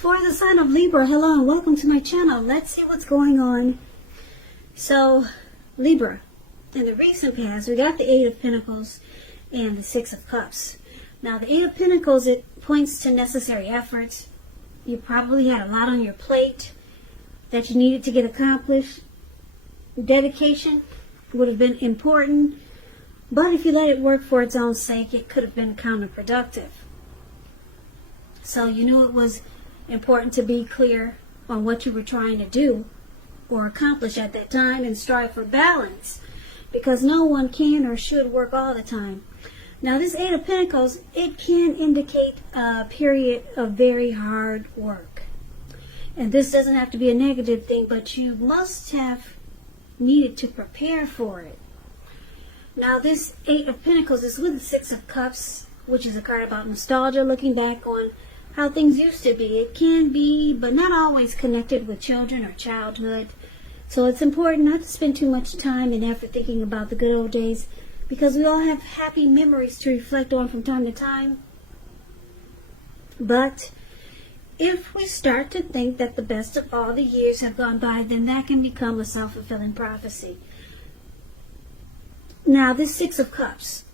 For the sign of Libra, hello and welcome to my channel. Let's see what's going on. So, Libra, in the recent past, we got the Eight of Pentacles and the Six of Cups. Now, the Eight of Pentacles, it points to necessary efforts. You probably had a lot on your plate that you needed to get accomplished. Dedication would have been important, but if you let it work for its own sake, it could have been counterproductive. So you knew it was important to be clear on what you were trying to do or accomplish at that time and strive for balance, because no one can or should work all the time. Now, this Eight of Pentacles, it can indicate a period of very hard work. And this doesn't have to be a negative thing, but you must have needed to prepare for it. Now, this Eight of Pentacles is with the Six of Cups, which is a card about nostalgia, looking back on how things used to be. It can be, but not always, connected with children or childhood. So it's important not to spend too much time and effort thinking about the good old days, because we all have happy memories to reflect on from time to time. But if we start to think that the best of all the years have gone by, then that can become a self-fulfilling prophecy. Now, this Six of Cups,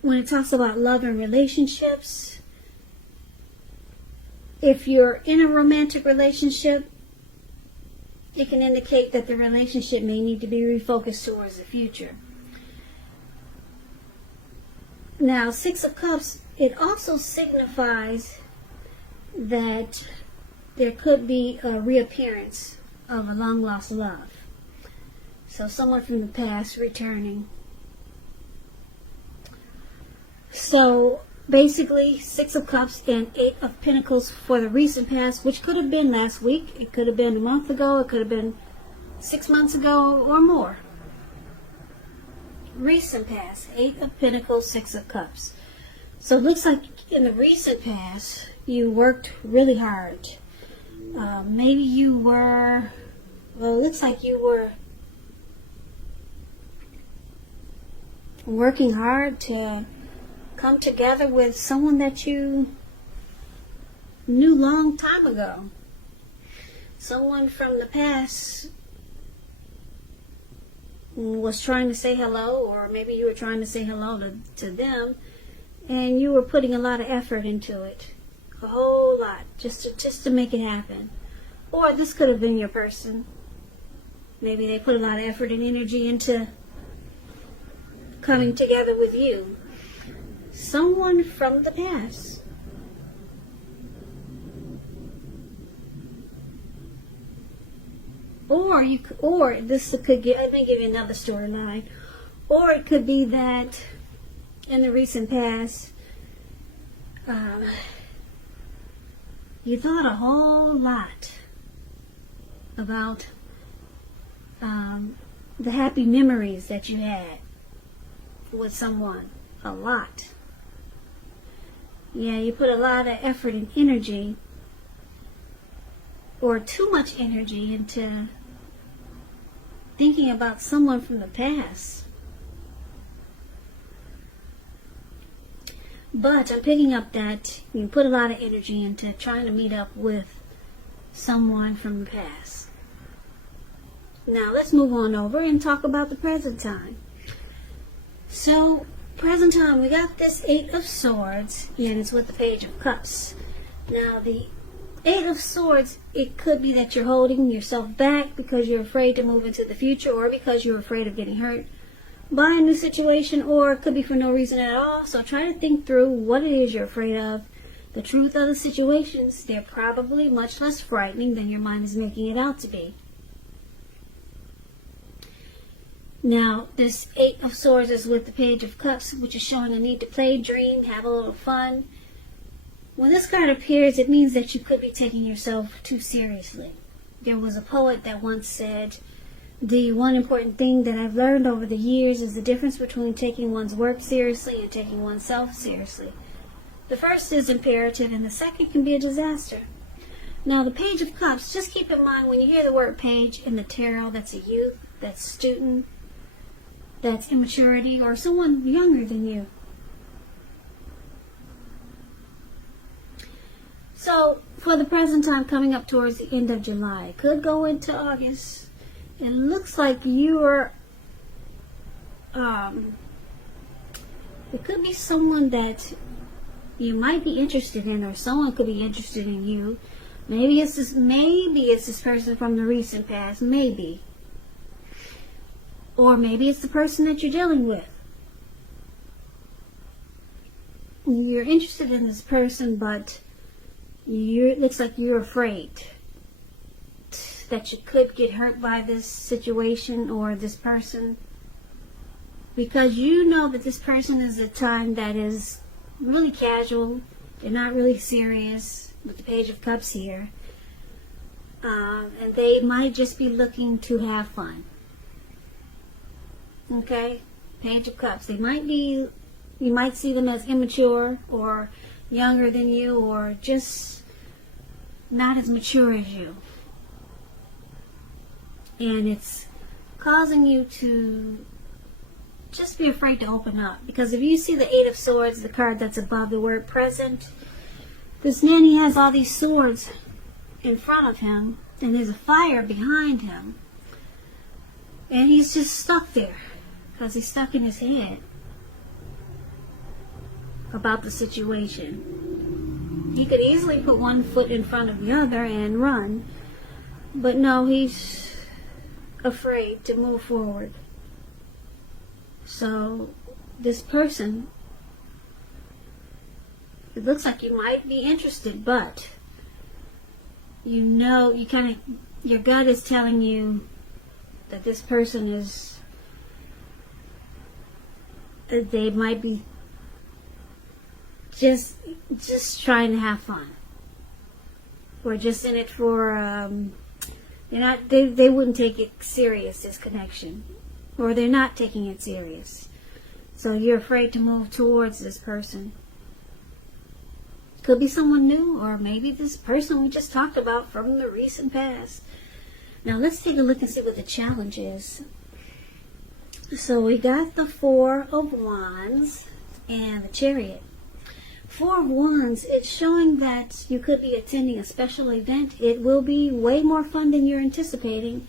when it talks about love and relationships, if you're in a romantic relationship, it can indicate that the relationship may need to be refocused towards the future. Now, Six of Cups, it also signifies that there could be a reappearance of a long-lost love. So someone from the past returning. So basically, Six of Cups and Eight of Pentacles for the recent past, which could have been last week, it could have been a month ago, it could have been 6 months ago or more. Recent past, Eight of Pentacles, Six of Cups. So it looks like in the recent past, you worked really hard. Maybe you were, well, it looks like you were working hard to come together with someone that you knew long time ago. Someone from the past was trying to say hello, or maybe you were trying to say hello to them, and you were putting a lot of effort into it. A whole lot, just to make it happen. Or this could have been your person. Maybe they put a lot of effort and energy into coming together with you. Someone from the past. Or this could get, let me give you another storyline. Or it could be that in the recent past, you thought a whole lot about the happy memories that you had with someone. A lot. Yeah, you put a lot of effort and energy, or too much energy, into thinking about someone from the past. But I'm picking up that you put a lot of energy into trying to meet up with someone from the past. Now let's move on over and talk about the present time. So, present time, we got this Eight of Swords, and it's with the Page of Cups. Now, the Eight of Swords, it could be that you're holding yourself back because you're afraid to move into the future, or because you're afraid of getting hurt by a new situation, or it could be for no reason at all. So try to think through what it is you're afraid of. The truth of the situations, they're probably much less frightening than your mind is making it out to be. Now, this Eight of Swords is with the Page of Cups, which is showing a need to play, dream, have a little fun. When this card appears, it means that you could be taking yourself too seriously. There was a poet that once said, "The one important thing that I've learned over the years is the difference between taking one's work seriously and taking oneself seriously. The first is imperative, and the second can be a disaster." Now, the Page of Cups, just keep in mind when you hear the word page in the tarot, that's a youth, that's student, that's immaturity, or someone younger than you. So for the present time, coming up towards the end of July. It could go into August. It looks like you're, it could be someone that you might be interested in, or someone could be interested in you. Maybe it's this person from the recent past, maybe. Or maybe it's the person that you're dealing with. You're interested in this person, but it looks like you're afraid that you could get hurt by this situation or this person, because you know that this person is a time that is really casual. They're not really serious with the Page of Cups here, and they might just be looking to have fun. Okay, Page of Cups. They might be, you might see them as immature or younger than you, or just not as mature as you. And it's causing you to just be afraid to open up. Because if you see the Eight of Swords, the card that's above the word present, this man, he has all these swords in front of him, and there's a fire behind him. And he's just stuck there, because he's stuck in his head about the situation. He could easily put one foot in front of the other and run, but no, he's afraid to move forward. So this person, it looks like you might be interested, but you know, your gut is telling you that this person is, they might be just trying to have fun, or just in it for they wouldn't take it serious, this connection, or they're not taking it serious. So you're afraid to move towards this person. Could be someone new, or maybe this person we just talked about from the recent past. Now let's take a look and see what the challenge is. So we got the Four of Wands and the Chariot. Four of Wands, it's showing that you could be attending a special event. It will be way more fun than you're anticipating.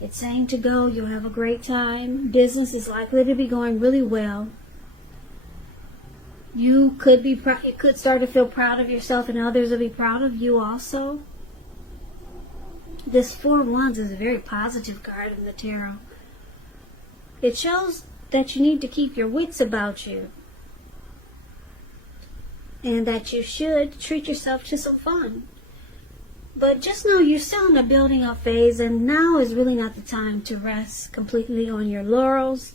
It's saying to go, you'll have a great time. Business is likely to be going really well. You could start to feel proud of yourself, and others will be proud of you also. This Four of Wands is a very positive card in the tarot. It shows that you need to keep your wits about you, and that you should treat yourself to some fun. But just know you're still in the building up phase, and now is really not the time to rest completely on your laurels.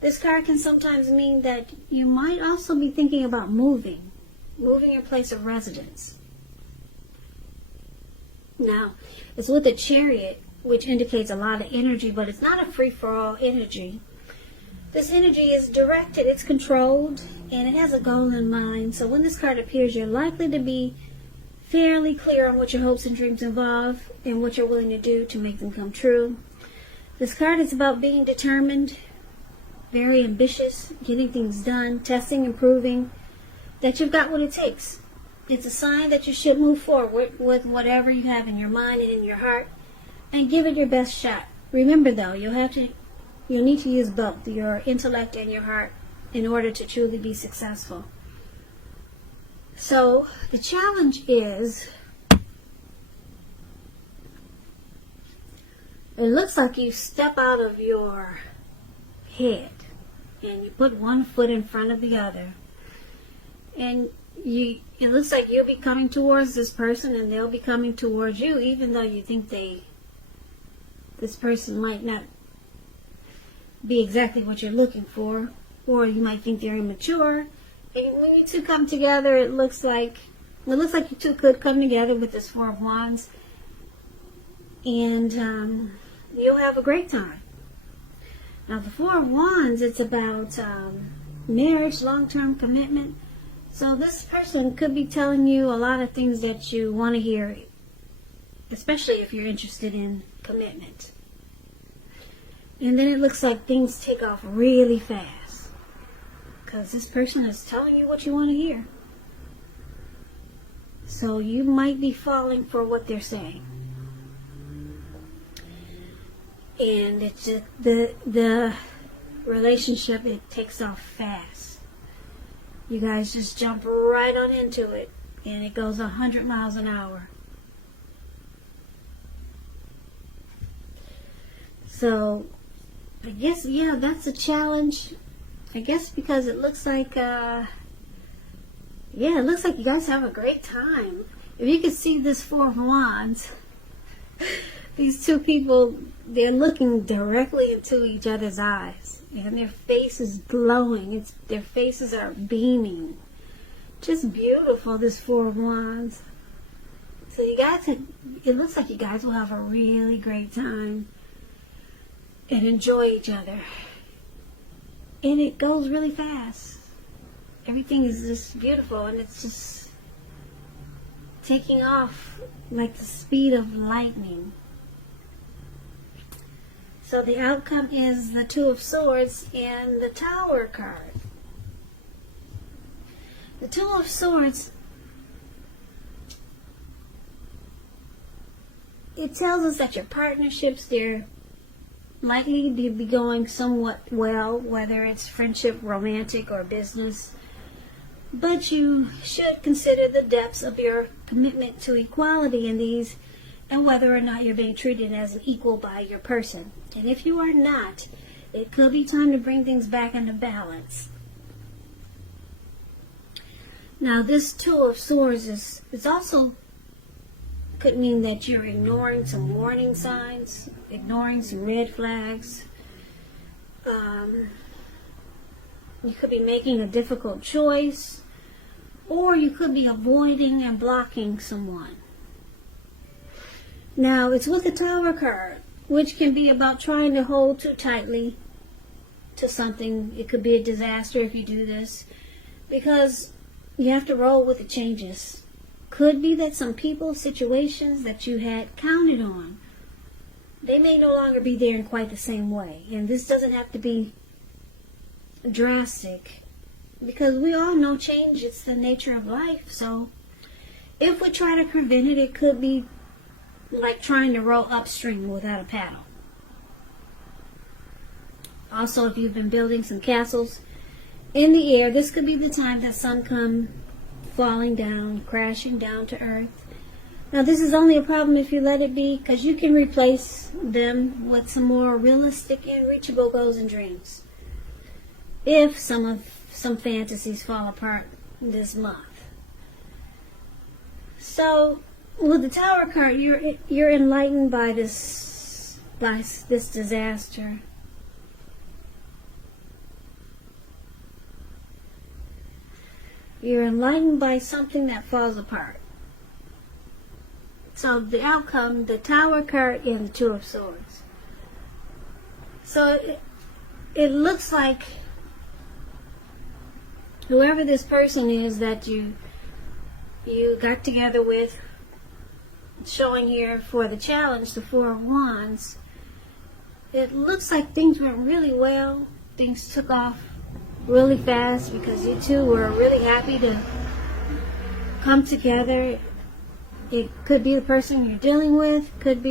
This card can sometimes mean that you might also be thinking about moving your place of residence. Now, it's with the Chariot, which indicates a lot of energy, but it's not a free-for-all energy. This energy is directed, it's controlled, and it has a goal in mind. So when this card appears, you're likely to be fairly clear on what your hopes and dreams involve and what you're willing to do to make them come true. This card is about being determined, very ambitious, getting things done, testing and proving that you've got what it takes. It's a sign that you should move forward with whatever you have in your mind and in your heart, and give it your best shot. Remember though, you'll need to use both your intellect and your heart in order to truly be successful. So the challenge is, it looks like you step out of your head and you put one foot in front of the other, and it looks like you'll be coming towards this person and they'll be coming towards you, even though you think this person might not be exactly what you're looking for, or you might think they're immature. And when you two come together, it looks like you two could come together with this Four of Wands, and you'll have a great time. Now the Four of Wands, it's about marriage, long-term commitment. So this person could be telling you a lot of things that you want to hear, especially if you're interested in commitment. And then it looks like things take off really fast, because this person is telling you what you want to hear. So you might be falling for what they're saying. And it's just the relationship, it takes off fast. You guys just jump right on into it, and it goes 100 miles an hour. So I guess, yeah, that's a challenge. I guess because it looks like it looks like you guys have a great time. If you could see this Four of Wands, these two people, they're looking directly into each other's eyes, and their face is glowing. Their faces are beaming. Just beautiful, this Four of Wands. So you guys, it looks like you guys will have a really great time and enjoy each other. And it goes really fast. Everything is just beautiful, and it's just taking off like the speed of lightning. So the outcome is the Two of Swords and the Tower card. The Two of Swords, it tells us that your partnerships, they're likely to be going somewhat well, whether it's friendship, romantic, or business. But you should consider the depths of your commitment to equality in these, and whether or not you're being treated as an equal by your person. And if you are not, it could be time to bring things back into balance. Now, this Two of Swords is also could mean that you're ignoring some warning signs, ignoring some red flags. You could be making a difficult choice, or you could be avoiding and blocking someone. Now, it's with the Tower card, which can be about trying to hold too tightly to something. It could be a disaster if you do this, because you have to roll with the changes. Could be that some people, situations that you had counted on, they may no longer be there in quite the same way. And this doesn't have to be drastic, because we all know change, it's the nature of life. So if we try to prevent it, it could be like trying to row upstream without a paddle. Also, if you've been building some castles in the air, this could be the time that some come falling down, crashing down to earth. Now, this is only a problem if you let it be, because you can replace them with some more realistic and reachable goals and dreams, if some fantasies fall apart this month. So with the Tower card, you're enlightened by this disaster. You're enlightened by something that falls apart. So the outcome, the Tower card and the Two of Swords. So it looks like whoever this person is that you got together with, showing here for the challenge, the Four of Wands, it looks like things went really well. Things took off really fast because you two were really happy to come together. It could be the person you're dealing with, could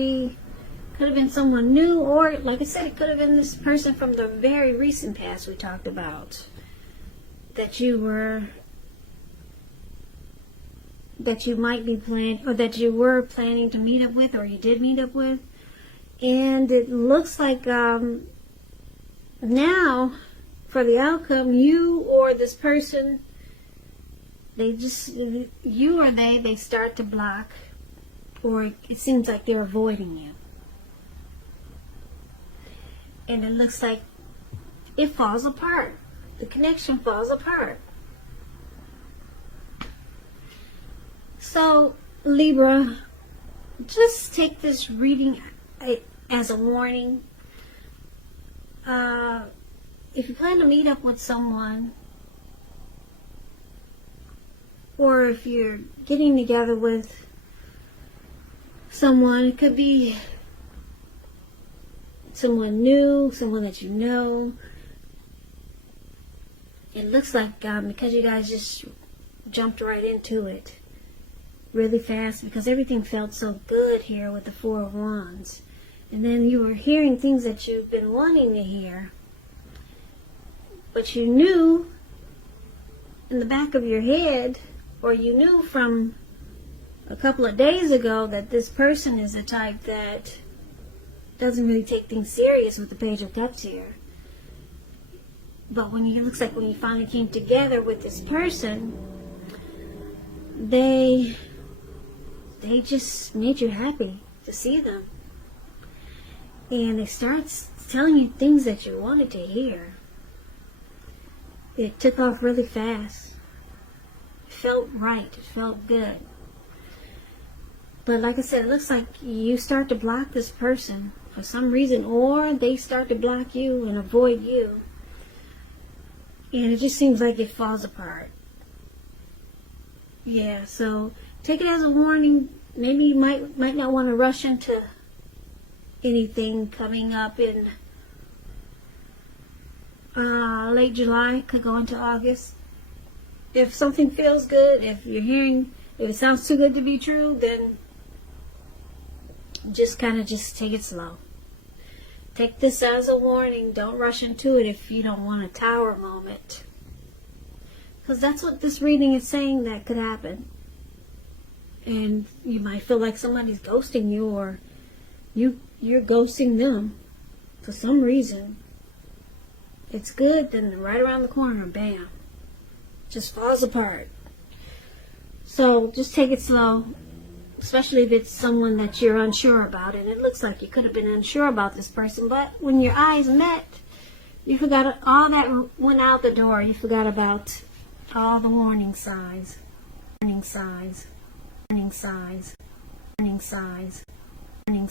have been someone new, or like I said, it could have been this person from the very recent past we talked about that you might be planning, or that you were planning to meet up with, or you did meet up with. And it looks like now for the outcome, you or this person, they start to block, or it seems like they're avoiding you. And it looks like it falls apart. The connection falls apart. So, Libra, just take this reading as a warning. If you plan to meet up with someone, or if you're getting together with someone, it could be someone new, someone that you know. It looks like because you guys just jumped right into it, really fast because everything felt so good here with the Four of Wands. And then you were hearing things that you've been wanting to hear. But you knew in the back of your head, or you knew from a couple of days ago, that this person is the type that doesn't really take things serious with the Page of Cups here. But when it looks like when you finally came together with this person, they just made you happy to see them. And they start telling you things that you wanted to hear. It took off really fast. It felt right. It felt good. But like I said, it looks like you start to block this person for some reason, or they start to block you and avoid you. And it just seems like it falls apart. Yeah, so take it as a warning. Maybe you might not want to rush into anything coming up in late July, could go into August. If something feels good, if it sounds too good to be true, then just take it slow. Take this as a warning. Don't rush into it if you don't want a tower moment. Because that's what this reading is saying that could happen. And you might feel like somebody's ghosting you, or you're ghosting them for some reason. It's good, then right around the corner, bam, just falls apart. So just take it slow, especially if it's someone that you're unsure about. And it looks like you could have been unsure about this person, but when your eyes met, you forgot all that went out the door. You forgot about all the warning signs. Warning signs. Warning signs. Warning signs.